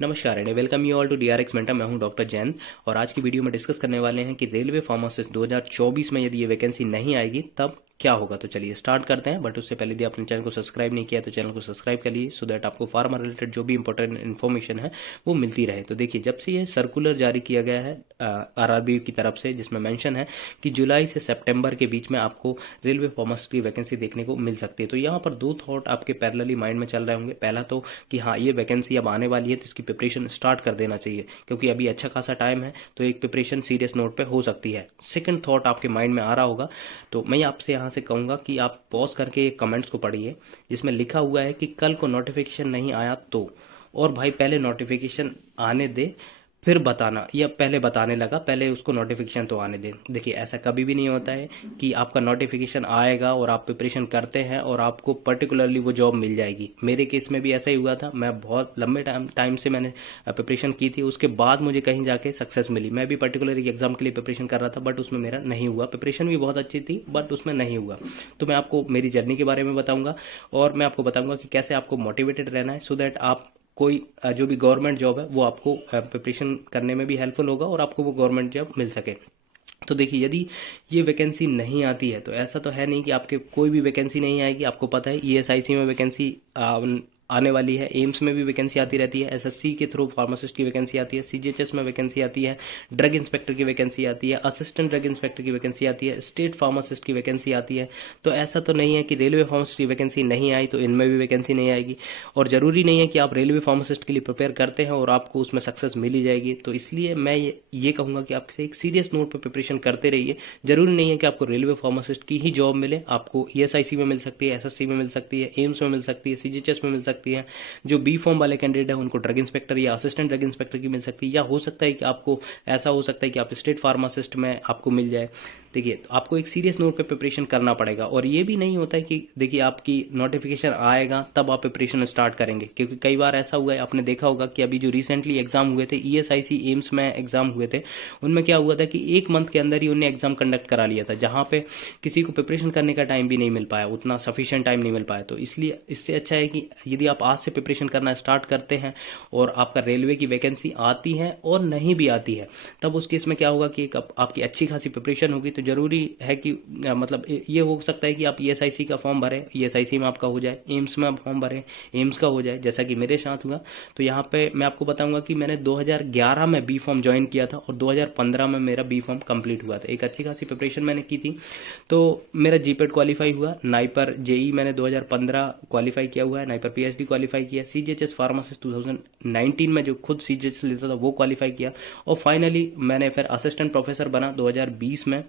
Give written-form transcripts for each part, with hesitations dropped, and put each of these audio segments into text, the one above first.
नमस्कार and welcome you all to DRX mentor. मैं हूं डॉक्टर जैन और आज की वीडियो में डिस्कस करने वाले हैं कि रेलवे फार्मासिस्ट 2024 में यदि ये वैकेंसी नहीं आएगी तब क्या होगा। तो चलिए स्टार्ट करते हैं। बट उससे पहले यदि आपने चैनल को सब्सक्राइब नहीं किया तो चैनल को सब्सक्राइब कर लीजिए सो दैट आपको फार्मा रिलेटेड जो भी इंपॉर्टेंट इन्फॉर्मेशन है वो मिलती रहे। तो देखिए, जब से ये सर्कुलर जारी किया गया है आरआरबी की तरफ से, जिसमें मेंशन है कि जुलाई से सितंबर के बीच में आपको रेलवे फार्मासिस्ट की वैकेंसी देखने को मिल सकती है, तो यहाँ पर दो थॉट आपके पैरेलली माइंड में चल रहे होंगे। पहला तो कि हाँ, ये वैकेंसी अब आने वाली है तो इसकी प्रिपरेशन स्टार्ट कर देना चाहिए क्योंकि अभी अच्छा खासा टाइम है, तो एक प्रिपरेशन सीरियस नोट पे हो सकती है। सेकंड थॉट आपके माइंड में आ रहा होगा, तो मैं आपसे यहाँ से कहूँगा कि आप पॉज करके कमेंट्स को पढ़िए जिसमें लिखा हुआ है कि कल को नोटिफिकेशन नहीं आया तो, और भाई पहले नोटिफिकेशन आने दे फिर बताना, या पहले बताने लगा, पहले उसको नोटिफिकेशन तो आने दें। देखिए, ऐसा कभी भी नहीं होता है कि आपका नोटिफिकेशन आएगा और आप प्रिपरेशन करते हैं और आपको पर्टिकुलरली वो जॉब मिल जाएगी। मेरे केस में भी ऐसा ही हुआ था। मैं बहुत लंबे टाइम से मैंने प्रिपरेशन की थी, उसके बाद मुझे कहीं जाके सक्सेस मिली। मैं भी पर्टिकुलर एग्जाम के लिए प्रिपरेशन कर रहा था बट उसमें मेरा नहीं हुआ। प्रिपरेशन भी बहुत अच्छी थी बट उसमें नहीं हुआ। तो मैं आपको मेरी जर्नी के बारे में बताऊंगा और मैं आपको बताऊंगा कि कैसे आपको मोटिवेटेड रहना है सो दैट आप कोई जो भी गवर्नमेंट जॉब है वो आपको प्रिपरेशन करने में भी हेल्पफुल होगा और आपको वो गवर्नमेंट जॉब मिल सके। तो देखिए, यदि ये वैकेंसी नहीं आती है तो ऐसा तो है नहीं कि आपके कोई भी वैकेंसी नहीं आएगी। आपको पता है ईएसआईसी में वैकेंसी आने वाली है, एम्स में भी वैकेंसी आती रहती है, एसएससी के थ्रू फार्मासिस्ट की वैकेंसी आती है, सीजीएचएस में वैकेंसी आती है, ड्रग इंस्पेक्टर की वैकेंसी आती है, असिस्टेंट ड्रग इंस्पेक्टर की वैकेंसी आती है, स्टेट फार्मासिस्ट की वैकेंसी आती है। तो ऐसा तो नहीं है कि रेलवे फार्मासिस्ट की वैकेंसी नहीं आई तो इनमें भी वैकेंसी नहीं आएगी। और ज़रूरी नहीं है कि आप रेलवे फार्मासिस्ट के लिए प्रिपेयर करते हैं और आपको उसमें सक्सेस मिल ही जाएगी। तो इसलिए मैं ये कहूँगा कि आपसे एक सीरियस नोट पर प्रिपरेशन करते रहिए। जरूरी नहीं है कि आपको रेलवे फार्मासिस्ट की ही जॉब मिले, आपको ईएसआईसी में मिल सकती है, एसएससी में मिल सकती है, एम्स में मिल सकती है, सीजीएचएस में मिल सकती है। जो बी फॉर्म वाले कैंडिडेट है उनको ड्रग इंस्पेक्टर या असिस्टेंट ड्रग इंस्पेक्टर की मिल सकती है, या हो सकता है कि आपको ऐसा हो सकता है कि आप स्टेट फार्मासिस्ट में आपको मिल जाए। देखिए, तो आपको एक सीरियस नोट पे प्रिपरेशन करना पड़ेगा। और ये भी नहीं होता है कि देखिए आपकी नोटिफिकेशन आएगा तब आप प्रिपरेशन स्टार्ट करेंगे, क्योंकि कई बार ऐसा हुआ है, आपने देखा होगा कि अभी जो रिसेंटली एग्जाम हुए थे, ईएसआईसी एम्स में एग्जाम हुए थे, उनमें क्या हुआ था कि एक मंथ के अंदर ही उन्हें एग्जाम कंडक्ट करा लिया था, जहां पे किसी को प्रिपरेशन करने का टाइम भी नहीं मिल पाया, उतना सफिशिएंट टाइम नहीं मिल पाया। तो इसलिए इससे अच्छा है कि यदि आप आज से प्रिपरेशन करना स्टार्ट करते हैं और आपका रेलवे की वैकेंसी आती है और नहीं भी आती है, तब उस केस में क्या होगा कि आपकी अच्छी खासी प्रिपरेशन होगी। तो जरूरी है कि मतलब ये हो सकता है कि आप ईएसआईसी का फॉर्म भरें, ईएसआईसी में आपका हो जाए, एम्स में फॉर्म भरें, एम्स का हो जाए, जैसा कि मेरे साथ हुआ। तो यहाँ पे मैं आपको बताऊंगा कि मैंने 2011 में बी फॉर्म ज्वाइन किया था और 2015 में मेरा बी फॉर्म कंप्लीट हुआ था। एक अच्छी खासी प्रिपरेशन मैंने की थी, तो मेरा जीपेट क्वालिफाई हुआ। नाइपर जेई मैंने 2015 क्वालिफाई किया हुआ है, नाइपर पीएचडी क्वालिफाई किया, सीजीएचएस फार्मासिस्ट 2019 में जो खुद सीजीएचएस लेता था वो क्वालिफाई किया, और फाइनली मैंने फिर असिस्टेंट प्रोफेसर बना 2020 में,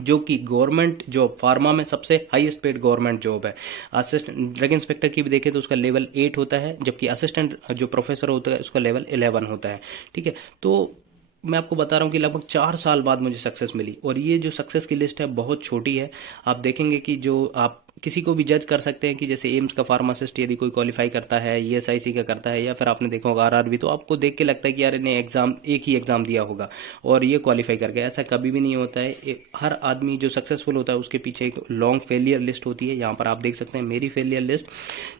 जो कि गवर्नमेंट जॉब फार्मा में सबसे हाईएस्ट पेड गवर्नमेंट जॉब है। असिस्टेंट ड्रग इंस्पेक्टर की भी देखें तो उसका लेवल 8 होता है, जबकि असिस्टेंट जो प्रोफेसर होता है उसका लेवल 11 होता है। ठीक है, तो मैं आपको बता रहा हूँ कि लगभग 4 साल बाद मुझे सक्सेस मिली, और ये जो सक्सेस की लिस्ट है बहुत छोटी है। आप देखेंगे कि जो आप किसी को भी जज कर सकते हैं कि जैसे एम्स का फार्मासिस्ट यदि कोई क्वालिफाई करता है, ईएसआईसी का करता है, या फिर आपने देखा होगा आरआरबी, तो आपको देख के लगता है कि यार इन्हें एग्जाम एक ही एग्जाम दिया होगा और ये क्वालिफाई कर गया। ऐसा कभी भी नहीं होता है। हर आदमी जो सक्सेसफुल होता है उसके पीछे एक लॉन्ग फेलियर लिस्ट होती है। यहाँ पर आप देख सकते हैं मेरी फेलियर लिस्ट,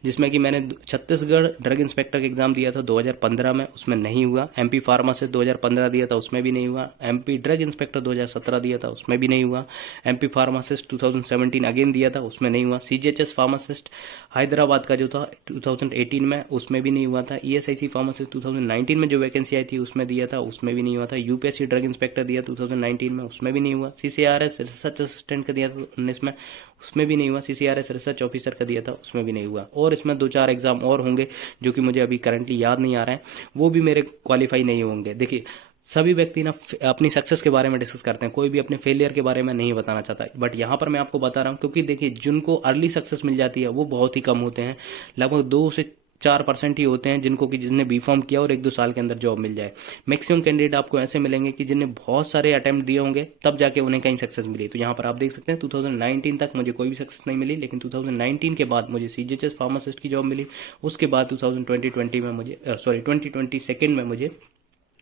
जिसमें कि मैंने छत्तीसगढ़ ड्रग इंस्पेक्टर का एग्जाम दिया था 2015 में, उसमें नहीं हुआ। एमपी फार्मासिस्ट 2015 दिया था, उसमें भी नहीं हुआ। एमपी ड्रग इंस्पेक्टर 2017 दिया था, उसमें भी नहीं हुआ। एमपी फार्मासिस्ट 2017 अगेन दिया था, उसमें नहीं हुआ। सीजीएचएस फार्मासिस्ट हैदराबाद का जो था 2018 में, उसमें भी नहीं हुआ था। ईएसआईसी फार्मासिस्ट 2019 में जो वैकेंसी आई थी उसमें दिया था, उसमें भी नहीं हुआ था। यूपीएससी ड्रग इंस्पेक्टर दिया 2019 में, उसमें भी नहीं हुआ। सीसीआरएस रिसर्च असिस्टेंट का दिया था 19 में, उसमें भी नहीं हुआ। सीसीआरएस रिसर्च ऑफिसर का दिया था, उसमें भी नहीं हुआ। और इसमें 2-4 एग्जाम और होंगे जो कि मुझे अभी करंटली याद नहीं आ रहे हैं, वो भी मेरे क्वालिफाई नहीं होंगे। देखिए, सभी व्यक्ति ना अपनी सक्सेस के बारे में डिस्कस करते हैं, कोई भी अपने फेलियर के बारे में नहीं बताना चाहता, बट यहाँ पर मैं आपको बता रहा हूँ क्योंकि देखिए, जिनको अर्ली सक्सेस मिल जाती है वो बहुत ही कम होते हैं। लगभग 2 से 4% ही होते हैं जिनको कि जिसने बी फॉर्म किया और 1-2 साल के अंदर जॉब मिल जाए। मैक्सिमम कैंडिडेट आपको ऐसे मिलेंगे कि जिन्हें बहुत सारे अटेम्प्ट दिए होंगे तब जाके उन्हें कहीं सक्सेस मिली। तो यहाँ पर आप देख सकते हैं 2019 तक मुझे कोई भी सक्सेस नहीं मिली, लेकिन 2019 के बाद मुझे सीजीएचएस फार्मासिस्ट की जॉब मिली। उसके बाद 2020 में मुझे 2022 में मुझे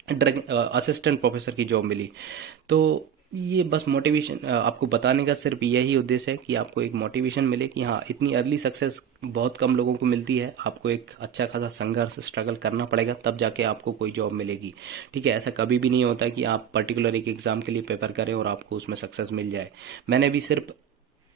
ड्रग असिस्टेंट प्रोफेसर की जॉब मिली। तो ये बस मोटिवेशन आपको बताने का सिर्फ यही उद्देश्य है कि आपको एक मोटिवेशन मिले कि हाँ, इतनी अर्ली सक्सेस बहुत कम लोगों को मिलती है। आपको एक अच्छा खासा संघर्ष स्ट्रगल करना पड़ेगा, तब जाके आपको कोई जॉब मिलेगी। ठीक है, ऐसा कभी भी नहीं होता कि आप पर्टिकुलर एक एग्ज़ाम के लिए पेपर करें और आपको उसमें सक्सेस मिल जाए। मैंने भी सिर्फ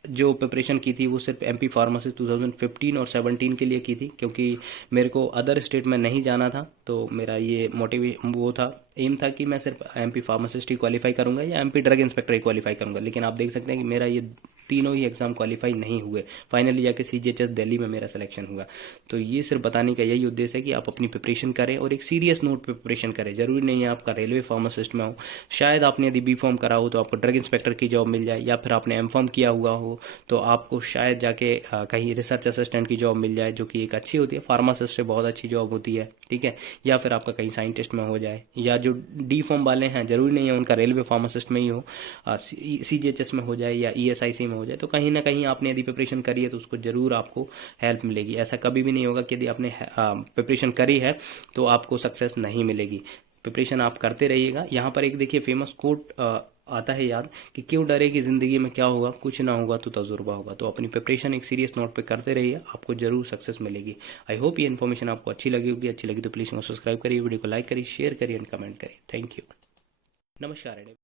जो प्रिपरेशन की थी वो सिर्फ एमपी फार्मेसी 2015 और 17 के लिए की थी, क्योंकि मेरे को अदर स्टेट में नहीं जाना था। तो मेरा ये मोटिव वो था, एम था कि मैं सिर्फ एमपी फार्मासिस्ट ही क्वालिफाई करूंगा या एमपी ड्रग इंस्पेक्टर ही क्वालिफाई करूंगा। लेकिन आप देख सकते हैं कि मेरा ये तीनों ही एग्ज़ाम क्वालिफाई नहीं हुए। फाइनली जाके सीजीएचएस दिल्ली में मेरा सिलेक्शन हुआ। तो ये सिर्फ बताने का यही उद्देश्य है कि आप अपनी प्रिपरेशन करें और एक सीरियस नोट पे प्रिपरेशन करें। ज़रूरी नहीं है आपका रेलवे फार्मासिस्ट में हो, शायद आपने यदि बी फॉर्म करा हो तो आपको ड्रग इंस्पेक्टर की जॉब मिल जाए, या फिर आपने एम फॉर्म किया हुआ हो तो आपको शायद जाके कहीं रिसर्च असिस्टेंट की जॉब मिल जाए, जो कि एक अच्छी होती है। फार्मासिस्ट से बहुत अच्छी जॉब होती है, ठीक है। या फिर आपका कहीं साइंटिस्ट में हो जाए, या जो डी फॉर्म वाले हैं ज़रूरी नहीं है उनका रेलवे फार्मासिस्ट में ही हो, सीजीएचएस में हो जाए या ईएसआईसी में हो जाए। तो कहीं ना कहीं आपने यदि प्रिपरेशन करी है तो उसको ज़रूर आपको हेल्प मिलेगी। ऐसा कभी भी नहीं होगा कि यदि आपने प्रिपरेशन करी है तो आपको सक्सेस नहीं मिलेगी। प्रिपरेशन आप करते रहिएगा। यहाँ पर एक देखिए फेमस कोट आता है याद, कि क्यों डरे कि ज़िंदगी में क्या होगा, कुछ ना होगा तो तजुर्बा होगा। तो अपनी प्रिपरेशन एक सीरियस नोट पे करते रहिए, आपको जरूर सक्सेस मिलेगी। आई होप ये इन्फॉर्मेशन आपको अच्छी लगी होगी। अच्छी लगी तो प्लीज़ सब्सक्राइब करिए, वीडियो को लाइक करिए, शेयर करिए एंड कमेंट करिए। Thank you. नमस्कार।